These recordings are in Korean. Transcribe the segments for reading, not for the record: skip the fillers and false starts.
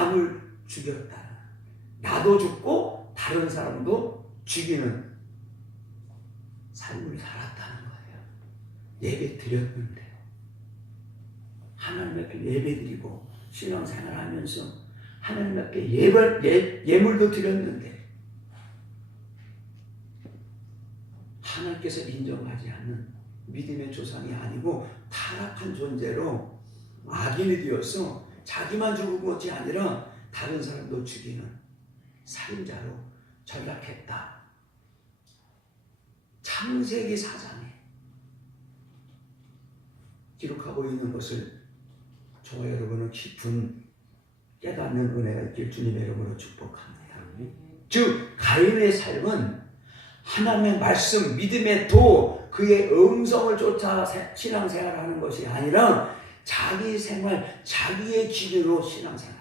남을 죽였다. 나도 죽고 다른 사람도 죽이는 삶을 살았다는 거예요. 예배 드렸는데, 하나님 앞에 예배 드리고 신앙생활 하면서 하나님 앞에 예물도 드렸는데 하나님께서 인정하지 않는 믿음의 조상이 아니고 타락한 존재로 악인이 되어서 자기만 죽은 것이 아니라 다른 사람도 죽이는 살인자로 전락했다. 창세기 4장에 기록하고 있는 것을 저와 여러분은 깊은 깨닫는 은혜가 있길 주님의 이름으로 축복합니다. 즉 가인의 삶은 하나님의 말씀, 믿음의 도, 그의 음성을 쫓아 신앙생활을 하는 것이 아니라 자기 생활, 자기의 기준으로 신앙생활.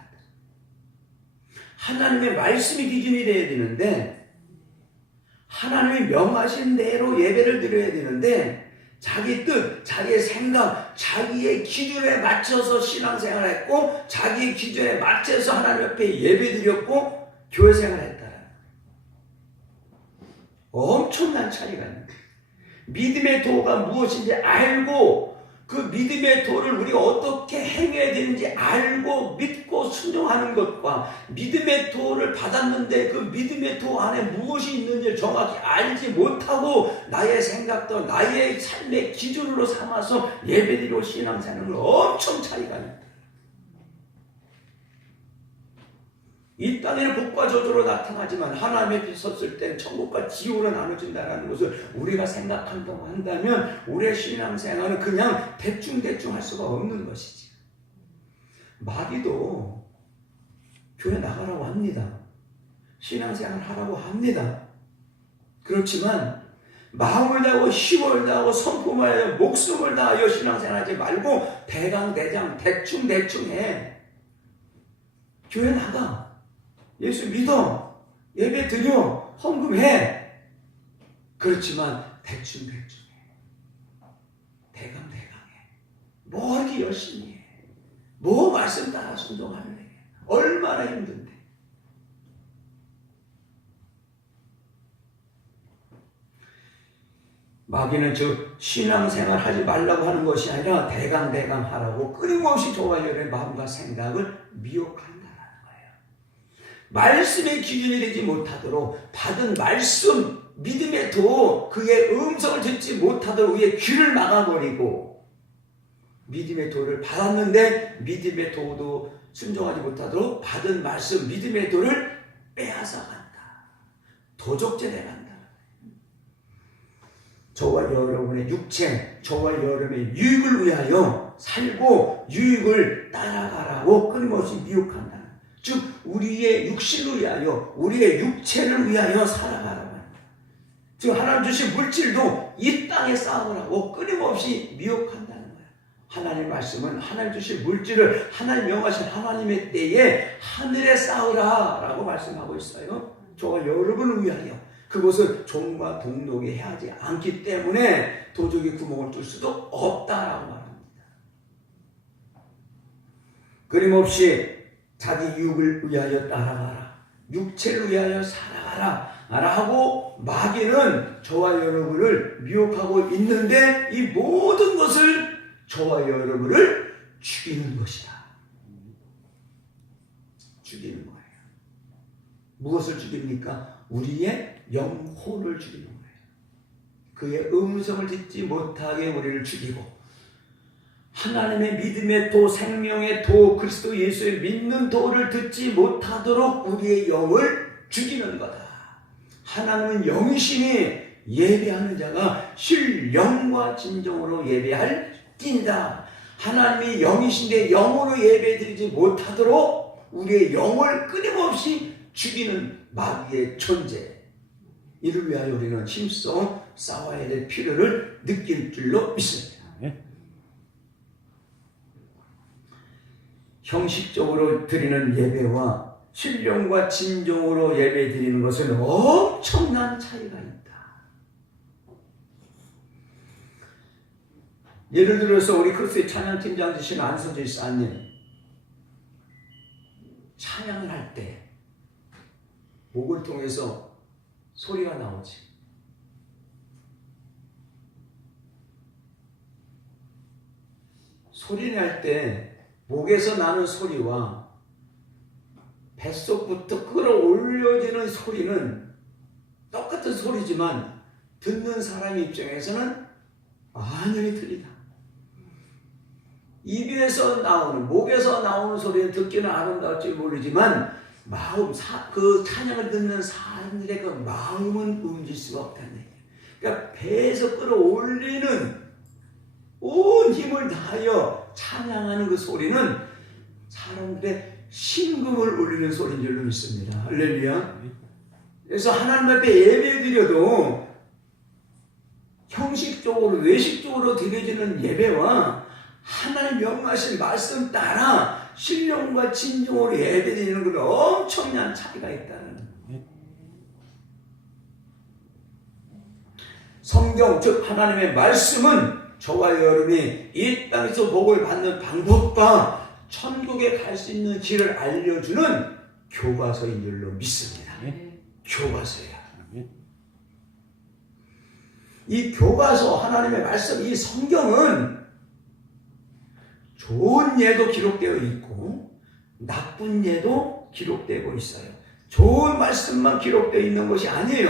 하나님의 말씀이 기준이 되어야 되는데, 하나님이 명하신 대로 예배를 드려야 되는데, 자기 뜻, 자기의 생각, 자기의 기준에 맞춰서 신앙생활했고, 자기의 기준에 맞춰서 하나님 앞에 예배드렸고 교회생활했다. 엄청난 차이가 있는 거예요. 믿음의 도가 무엇인지 알고 그 믿음의 도를 우리가 어떻게 행해야 되는지 알고 믿고 순종하는 것과 믿음의 도를 받았는데 그 믿음의 도 안에 무엇이 있는지 정확히 알지 못하고 나의 생각도 나의 삶의 기준으로 삼아서 예배드리고 신앙생활을 엄청 차이가 있다. 이 땅에는 복과 저주로 나타나지만 하나님 앞에 섰을 때 천국과 지옥으로 나눠진다는 것을 우리가 생각한다면 우리의 신앙생활은 그냥 대충 할 수가 없는 것이지. 마귀도 교회 나가라고 합니다. 신앙생활 하라고 합니다. 그렇지만 마음을 다하고 힘을 다하고 성품을 다하고 목숨을 다하여 신앙생활하지 말고 대강대장 대충 해. 교회 나가. 예수 믿어. 예배 드려. 헌금해. 그렇지만 대충 해. 대강해. 뭐 이렇게 열심히 해. 뭐 말씀 따라 순종하면 해. 얼마나 힘든데. 마귀는 즉 신앙생활 하지 말라고 하는 것이 아니라 대강 하라고 끊임없이 저와 여러분의 마음과 생각을 미혹한다라는 거예요. 말씀의 기준이 되지 못하도록 받은 말씀, 믿음의 도, 그의 음성을 듣지 못하도록 우리의 귀를 막아버리고 믿음의 도를 받았는데 믿음의 도도 순종하지 못하도록 받은 말씀, 믿음의 도를 빼앗아간다. 도적제 돼간다. 저와 여러분의 육체, 저와 여러분의 유익을 위하여 살고 유익을 따라가라고 끊임없이 미혹한다. 즉 우리의 육신을 위하여, 우리의 육체를 위하여 살아가라고 합니다. 즉 하나님 주신 물질도 이 땅에 쌓으라고 끊임없이 미혹한다는 거예요. 하나님의 말씀은 하나님 주신 물질을 하나님 명하신 하나님의 때에 하늘에 쌓으라라고 말씀하고 있어요. 저와 여러분을 위하여. 그것을 종과 동록이 해하지 않기 때문에 도적이 구멍을 뚫을 수도 없다라고 말합니다. 끊임없이 자기 유익을 위하여 따라가라. 육체를 위하여 살아가라. 라고 마귀는 저와 여러분을 미혹하고 있는데 이 모든 것을 저와 여러분을 죽이는 것이다. 죽이는 거예요. 무엇을 죽입니까? 우리의 영혼을 죽이는 거예요. 그의 음성을 듣지 못하게 우리를 죽이고 하나님의 믿음의 도, 생명의 도, 그리스도 예수의 믿는 도를 듣지 못하도록 우리의 영을 죽이는 거다. 하나님은 영이시니 예배하는 자가 실영과 진정으로 예배할 띠다. 하나님이 영이신데 영으로 예배드리지 못하도록 우리의 영을 끊임없이 죽이는 마귀의 존재. 이를 위하여 우리는 힘써 싸워야 될 필요를 느낄 줄로 믿습니다. 형식적으로 드리는 예배와 신령과 진정으로 예배 드리는 것은 엄청난 차이가 있다. 예를 들어서 우리 크리스의 찬양팀장 되신 안소재 사님, 찬양을 할 때 목을 통해서 소리가 나오지. 소리 낼 때 목에서 나는 소리와 뱃속부터 끌어올려지는 소리는 똑같은 소리지만 듣는 사람 입장에서는 완전히 틀리다. 입에서 나오는, 목에서 나오는 소리는 듣기는 아름다울지 모르지만 그 찬양을 듣는 사람들의 그 마음은 움직일 수가 없다는 얘기예요. 그러니까 배에서 끌어올리는 온 힘을 다하여 찬양하는 그 소리는 사람들의 심금을 울리는 소리인 줄로 믿습니다. 할렐루야. 그래서 하나님 앞에 예배 드려도 형식적으로 외식적으로 드려지는 예배와 하나님 명하신 말씀 따라 신령과 진정으로 예배드리는 것은 엄청난 차이가 있다는 거예요. 성경 즉 하나님의 말씀은 저와 여러분이 이 땅에서 복을 받는 방법과 천국에 갈 수 있는 길을 알려주는 교과서인 줄로 믿습니다. 교과서야. 이 교과서 하나님의 말씀 이 성경은 좋은 예도 기록되어 있고 나쁜 예도 기록되고 있어요. 좋은 말씀만 기록되어 있는 것이 아니에요.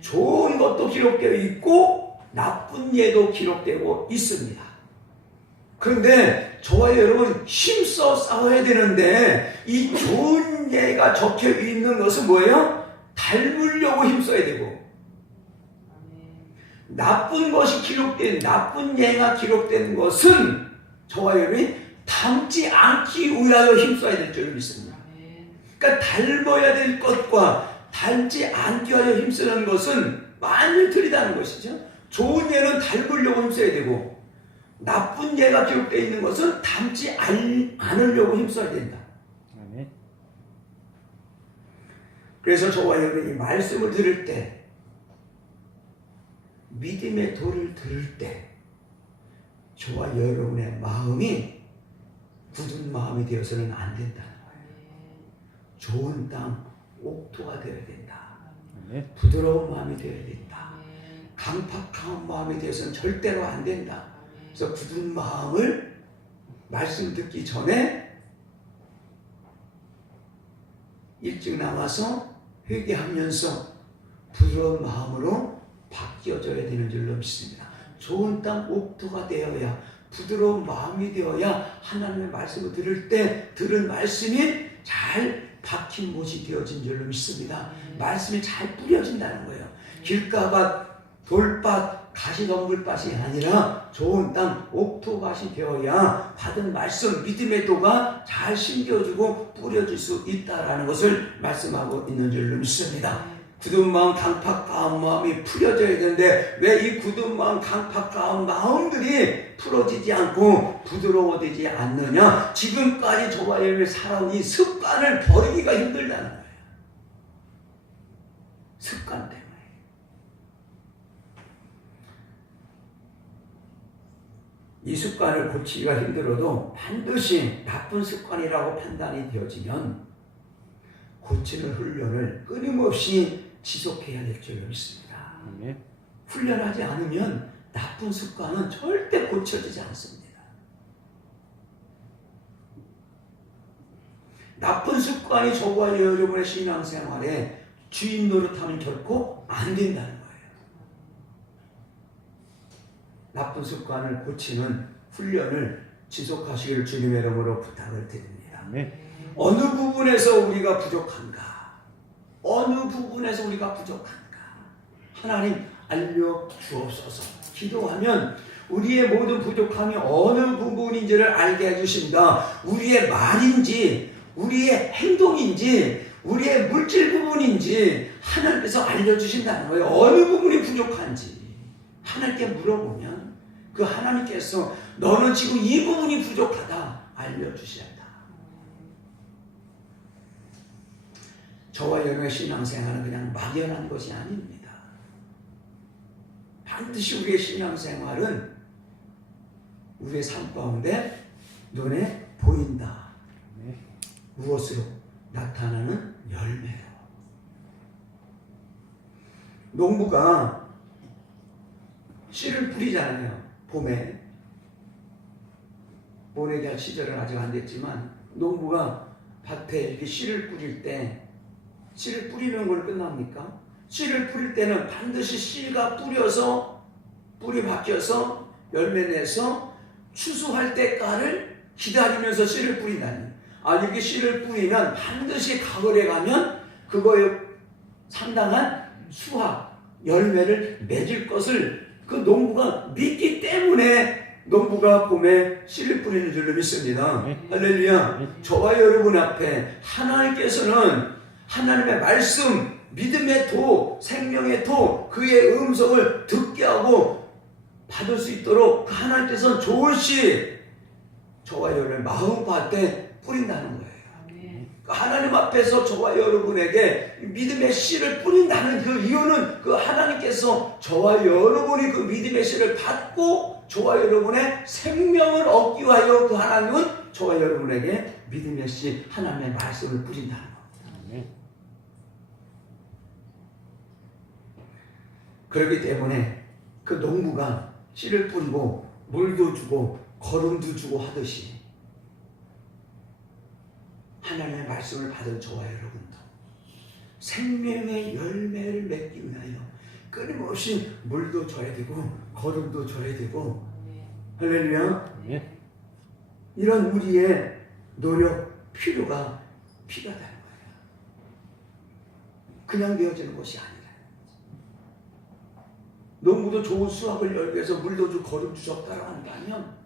좋은 것도 기록되어 있고 나쁜 예도 기록되고 있습니다. 그런데 저와 여러분 힘써 싸워야 되는데 이 좋은 예가 적혀 있는 것은 뭐예요? 닮으려고 힘써야 되고 나쁜 것이 기록된 나쁜 예가 기록된 것은 저와 여러분이 닮지 않기 위하여 힘써야 될 줄 믿습니다. 그러니까 닮아야 될 것과 닮지 않기 위하여 힘쓰는 것은 완전히 틀리다는 것이죠. 좋은 예는 닮으려고 힘써야 되고 나쁜 예가 기록되어 있는 것은 닮지 않으려고 힘써야 된다. 그래서 저와 여러분이 말씀을 들을 때 믿음의 도를 들을 때 저와 여러분의 마음이 굳은 마음이 되어서는 안 된다는 거예요. 좋은 땅 옥토가 되어야 된다. 부드러운 마음이 되어야 된다. 강팍한 마음이 되어서는 절대로 안 된다. 그래서 굳은 마음을 말씀 듣기 전에 일찍 나와서 회개하면서 부드러운 마음으로 바뀌어져야 되는 줄로 믿습니다. 좋은 땅 옥토가 되어야 부드러운 마음이 되어야 하나님의 말씀을 들을 때 들은 말씀이 잘 박힌 못이 되어진 줄로 믿습니다. 말씀이 잘 뿌려진다는 거예요. 길가밭, 돌밭, 가시덤불밭이 아니라 좋은 땅 옥토밭이 되어야 받은 말씀 믿음의 도가 잘 심겨지고 뿌려질 수 있다라는 것을 말씀하고 있는 줄로 믿습니다. 굳은 마음, 강팍한 마음이 풀어져야 되는데 왜 이 굳은 마음, 강팍한 마음들이 풀어지지 않고 부드러워지지 않느냐? 지금까지 저와 여러분이 살아온 이 습관을 버리기가 힘들다는 거예요. 습관 때문에. 이 습관을 고치기가 힘들어도 반드시 나쁜 습관이라고 판단이 되어지면 고치는 훈련을 끊임없이 지속해야 될 줄 믿습니다. 훈련하지 않으면 나쁜 습관은 절대 고쳐지지 않습니다. 나쁜 습관이 저와 여러분의 신앙생활에 주인 노릇하면 결코 안 된다는 거예요. 나쁜 습관을 고치는 훈련을 지속하시길 주님의 이름으로 부탁을 드립니다. 어느 부분에서 우리가 부족한가? 어느 부분에서 우리가 부족한가? 하나님 알려주옵소서. 기도하면 우리의 모든 부족함이 어느 부분인지를 알게 해주신다. 우리의 말인지 우리의 행동인지 우리의 물질 부분인지 하나님께서 알려주신다는 거예요. 어느 부분이 부족한지 하나님께 물어보면 그 하나님께서 너는 지금 이 부분이 부족하다 알려주신다. 저와 여러분의 신앙생활은 그냥 막연한 것이 아닙니다. 반드시 우리의 신앙생활은 우리의 삶 가운데 눈에 보인다. 무엇으로? 나타나는 열매로. 농부가 씨를 뿌리잖아요. 봄에. 본에 대한 시절은 아직 안 됐지만 농부가 밭에 이렇게 씨를 뿌릴 때 씨를 뿌리는 걸 끝납니까? 씨를 뿌릴 때는 반드시 씨가 뿌려서 뿌리 박혀서 열매 내서 추수할 때까지를 기다리면서 씨를 뿌린다니. 이렇게 씨를 뿌리면 반드시 가을에 가면 그거에 상당한 수확, 열매를 맺을 것을 그 농부가 믿기 때문에 농부가 봄에 씨를 뿌리는 줄로 믿습니다. 할렐루야. 저와 여러분 앞에 하나님께서는 하나님의 말씀, 믿음의 도, 생명의 도, 그의 음성을 듣게 하고 받을 수 있도록 그 하나님께서는 좋은 씨 저와 여러분의 마음밭에 뿌린다는 거예요. 하나님 앞에서 저와 여러분에게 믿음의 씨를 뿌린다는 그 이유는 그 하나님께서 저와 여러분이 그 믿음의 씨를 받고 저와 여러분의 생명을 얻기 위하여 그 하나님은 저와 여러분에게 믿음의 씨 하나님의 말씀을 뿌린다는 겁니다. 그렇기 때문에 그 농부가 씨를 뿌리고 물도 주고 거름도 주고 하듯이 하나님의 말씀을 받은 저와 여러분도 생명의 열매를 맺기 위하여 끊임없이 물도 줘야 되고 거름도 줘야 되고 할렐루야. 이런 우리의 노력 필요가 필요하다는 거예요. 그냥 되어지는 것이 아니라 농부도 좋은 수확을 열기 위해서 물도 주고 거름 주셨다고 한다면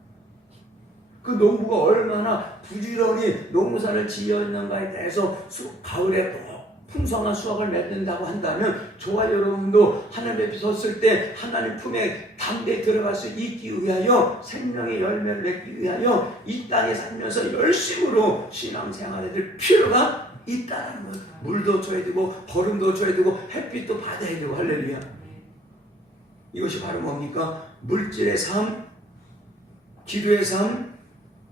그 농부가 얼마나 부지런히 농사를 지었는가에 대해서 가을에 풍성한 수확을 맺는다고 한다면 저와 여러분도 하나님 앞에 섰을 때 하나님 품에 담대히 들어갈 수 있기 위하여 생명의 열매를 맺기 위하여 이 땅에 살면서 열심으로 신앙생활에 될 필요가 있다는 거예요. 물도 줘야 되고 거름도 줘야 되고 햇빛도 받아야 되고 할렐루야. 이것이 바로 뭡니까? 물질의 삶, 기도의 삶,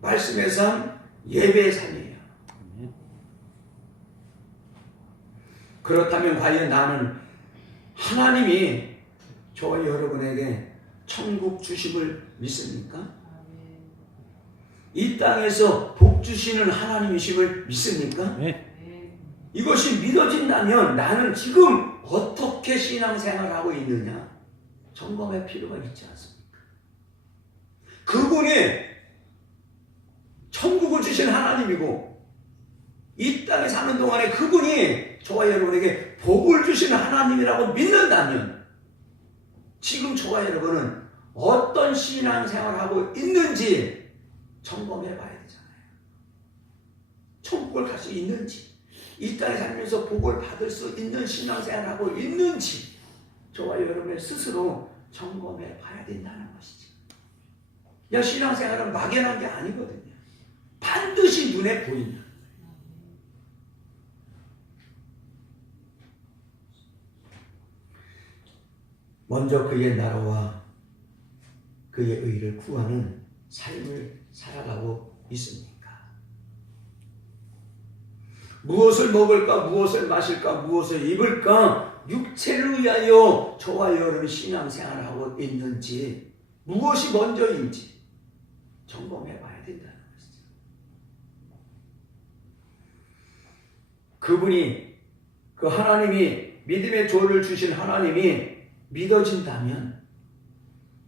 말씀의 삶, 예배의 삶이에요. 그렇다면 과연 나는 하나님이 저와 여러분에게 천국 주심을 믿습니까? 이 땅에서 복 주시는 하나님이심을 믿습니까? 이것이 믿어진다면 나는 지금 어떻게 신앙생활하고 있느냐? 점검할 필요가 있지 않습니까? 그분이 천국을 주신 하나님이고 이 땅에 사는 동안에 그분이 저와 여러분에게 복을 주시는 하나님이라고 믿는다면 지금 저와 여러분은 어떤 신앙생활을 하고 있는지 점검해 봐야 되잖아요. 천국을 갈 수 있는지 이 땅에 살면서 복을 받을 수 있는 신앙생활을 하고 있는지 저와 여러분의 스스로 점검해 봐야 된다는 것이죠. 야, 신앙생활은 막연한 게 아니거든요. 반드시 눈에 보인다. 먼저 그의 나라와 그의 의를 구하는 삶을 살아가고 있습니까? 무엇을 먹을까, 무엇을 마실까, 무엇을 입을까, 육체를 위하여 저와 여러분이 신앙생활을 하고 있는지, 무엇이 먼저인지 점검해 봐야 된다는 것이죠. 그분이, 그 하나님이, 믿음의 조를 주신 하나님이 믿어진다면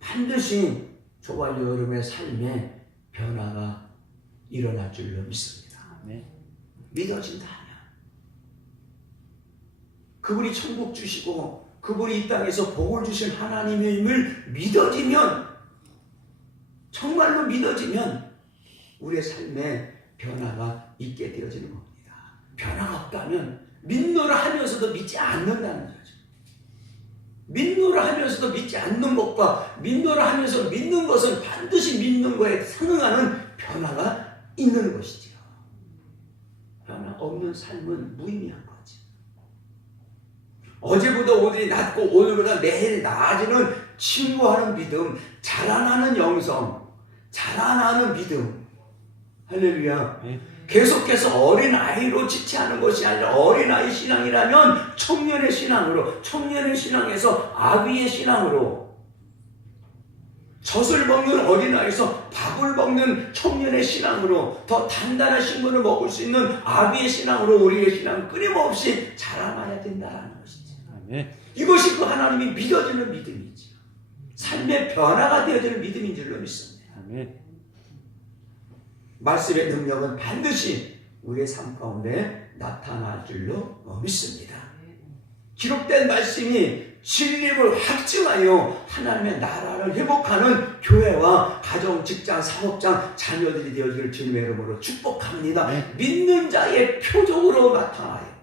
반드시 저와 여러분의 삶에 변화가 일어날 줄로 믿습니다. 믿어진다면 그분이 천국 주시고 그분이 이 땅에서 복을 주신 하나님임을 믿어지면, 정말로 믿어지면 우리의 삶에 변화가 있게 되어지는 겁니다. 변화가 없다면 믿노라 하면서도 믿지 않는다는 거죠. 믿노라 하면서도 믿지 않는 것과 믿노라 하면서 믿는 것은 반드시 믿는 것에 상응하는 변화가 있는 것이지요. 변화 없는 삶은 무의미한 거지. 어제보다 오늘이 낫고 오늘보다 내일 나아지는 친구하는 믿음, 자라나는 영성, 자라나는 믿음. 할렐루야. 계속해서 어린아이로 지체하는 것이 아니라 어린아이 신앙이라면 청년의 신앙으로, 청년의 신앙에서 아비의 신앙으로, 젖을 먹는 어린아이에서 밥을 먹는 청년의 신앙으로, 더 단단한 식물을 먹을 수 있는 아비의 신앙으로 우리의 신앙을 끊임없이 자라나야 된다는 것이죠. 아멘. 이것이 그 하나님이 믿어지는 믿음이지. 삶의 변화가 되어지는 믿음인 줄로 믿습니다. 아멘. 말씀의 능력은 반드시 우리의 삶 가운데 나타날 줄로 믿습니다. 기록된 말씀이 진리를 확증하여 하나님의 나라를 회복하는 교회와 가정, 직장, 사업장, 자녀들이 되어지기를 주님의 이름으로 축복합니다. 믿는 자의 표적으로 나타나요.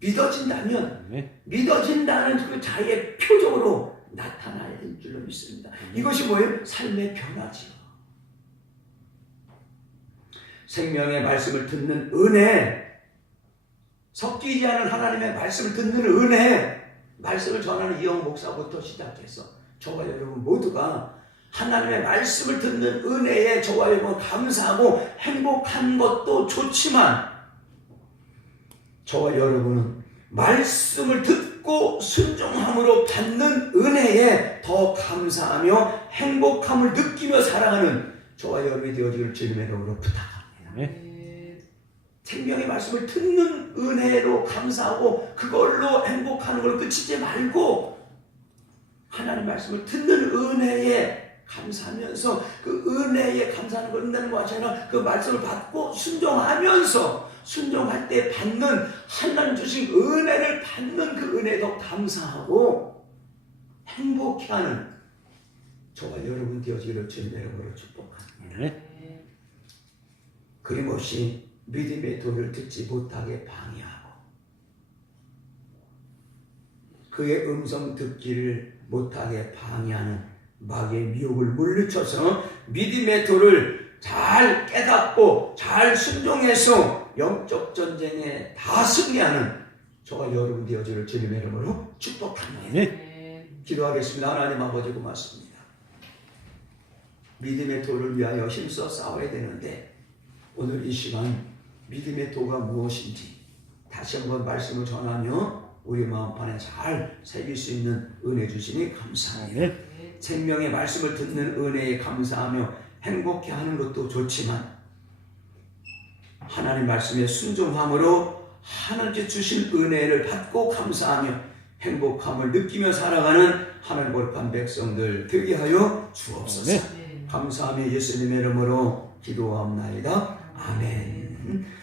믿어진다면, 믿어진다는 그 자의 표적으로 나타나야 될 줄로 믿습니다. 이것이 뭐예요? 삶의 변화지요. 생명의 말씀을 듣는 은혜, 섞이지 않은 하나님의 말씀을 듣는 은혜, 말씀을 전하는 이영 목사부터 시작해서 저와 여러분 모두가 하나님의 말씀을 듣는 은혜에 저와 여러분 감사하고 행복한 것도 좋지만, 저와 여러분은 말씀을 듣고 순종함으로 받는 은혜에 더 감사하며 행복함을 느끼며 살아가는 저와 여러분이 되어지기를 주님의 이름으로 부탁합니다. 생명의 말씀을 듣는 은혜로 감사하고 그걸로 행복하는 걸로 끝이지 말고, 하나님 말씀을 듣는 은혜에 감사하면서 그 은혜에 감사하는 걸 은다는 것이 아니라 그 말씀을 받고 순종하면서, 순종할 때 받는 하나님 주신 은혜를 받는 그 은혜에 더 감사하고 행복해하는 저와 여러분 되어지기를 주님의 이름으로 축복합니다. 끊임없이 믿음의 도를 듣지 못하게 방해하고 그의 음성 듣기를 못하게 방해하는 마귀의 미혹을 물리쳐서 믿음의 도를 잘 깨닫고 잘 순종해서 영적 전쟁에 다 승리하는 저와 여러분 되어지기를 주님의 이름으로 축복합니다. 기도하겠습니다. 하나님 아버지 고맙습니다. 믿음의 도를 위하여 힘써 싸워야 되는데 오늘 이 시간 믿음의 도가 무엇인지 다시 한번 말씀을 전하며 우리 마음판에 잘 새길 수 있는 은혜 주시니 감사합니다. 생명의 말씀을 듣는 은혜에 감사하며 행복해하는 것도 좋지만 하나님 말씀에 순종함으로 하나님께 주신 은혜를 받고 감사하며 행복함을 느끼며 살아가는 하늘 거룩한 백성들 되게 하여 주옵소서. 감사하며 예수님의 이름으로 기도하옵나이다. 아멘.